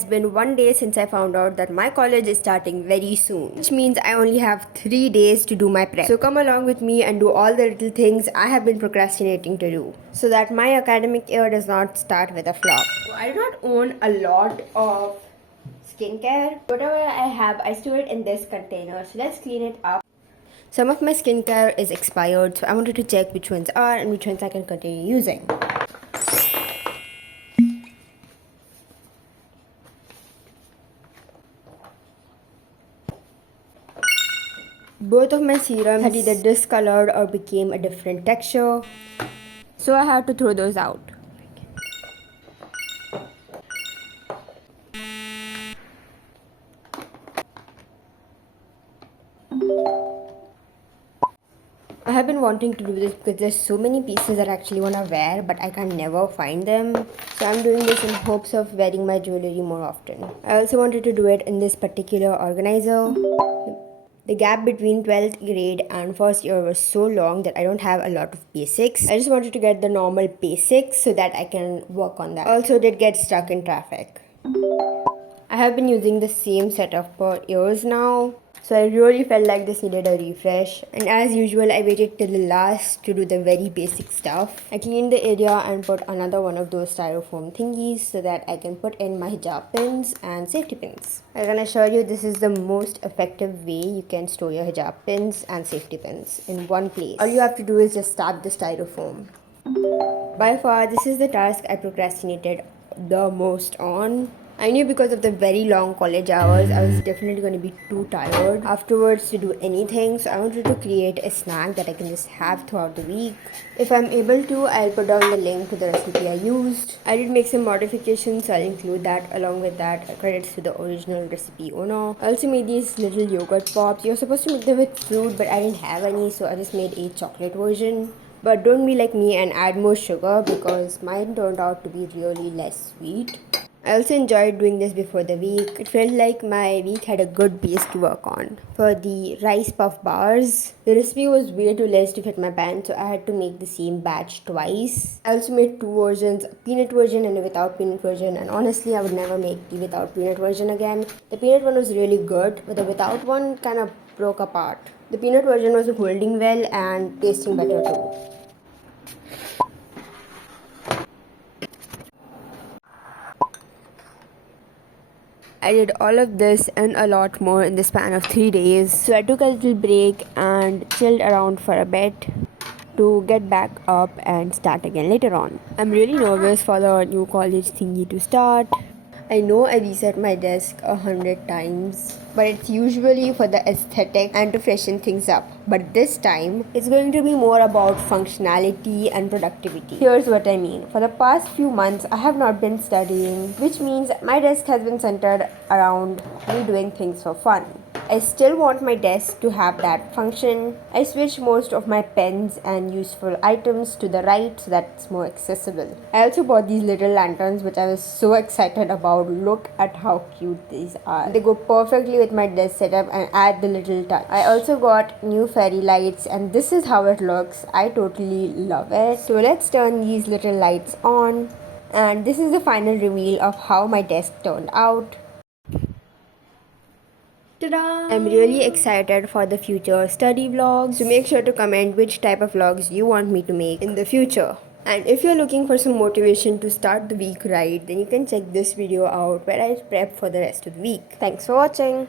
has been 1 day since I found out that my college is starting very soon, which means I only have 3 days to do my prep. So come along with me and do all the little things I have been procrastinating to do so that my academic year does not start with a flop. So I do not own a lot of skincare. Whatever I have, I store it in this container. So let's clean it up. Some of my skincare is expired, so I wanted to check which ones are and which ones I can continue using. Both of my serums had either discolored or became a different texture, so I had to throw those out. I have been wanting to do this because there's so many pieces that I actually want to wear, but I can never find them. So I'm doing this in hopes of wearing my jewelry more often. I also wanted to do it in this particular organizer. The gap between 12th grade and first year was so long that I don't have a lot of basics. I just wanted to get the normal basics so that I can work on that. Also did get stuck in traffic. I have been using the same setup for years now, so I really felt like this needed a refresh. And as usual, I waited till the last to do the very basic stuff. I cleaned the area and put another one of those styrofoam thingies so that I can put in my hijab pins and safety pins. I can assure you this is the most effective way you can store your hijab pins and safety pins in one place. All you have to do is just stab the styrofoam. By far, this is the task I procrastinated the most on. I knew because of the very long college hours, I was definitely going to be too tired afterwards to do anything. So I wanted to create a snack that I can just have throughout the week. If I'm able to, I'll put down the link to the recipe I used. I did make some modifications, so I'll include that. Along with that, credits to the original recipe owner. I also made these little yogurt pops. You're supposed to make them with fruit, but I didn't have any, so I just made a chocolate version. But don't be like me and add more sugar because mine turned out to be really less sweet. I also enjoyed doing this before the week. It felt like my week had a good base to work on. For the rice puff bars, the recipe was way too less to fit my pan, so I had to make the same batch twice. I also made two versions, a peanut version and a without peanut version, and honestly I would never make the without peanut version again. The peanut one was really good, but the without one kind of broke apart. The peanut version was holding well and tasting better too. I did all of this and a lot more in the span of 3 days. So I took a little break and chilled around for a bit to get back up and start again later on. I'm really nervous for the new college thingy to start. I know I reset my desk 100 times, but it's usually for the aesthetic and to freshen things up. But this time, it's going to be more about functionality and productivity. Here's what I mean. For the past few months, I have not been studying, which means my desk has been centered around me doing things for fun. I still want my desk to have that function. I switched most of my pens and useful items to the right so that it's more accessible. I also bought these little lanterns which I was so excited about. Look at how cute these are. They go perfectly with my desk setup and add the little touch. I also got new fairy lights and this is how it looks. I totally love it. So let's turn these little lights on. And this is the final reveal of how my desk turned out. Ta-da! I'm really excited for the future study vlogs. So make sure to comment which type of vlogs you want me to make in the future. And if you're looking for some motivation to start the week right, then you can check this video out where I prep for the rest of the week. Thanks for watching.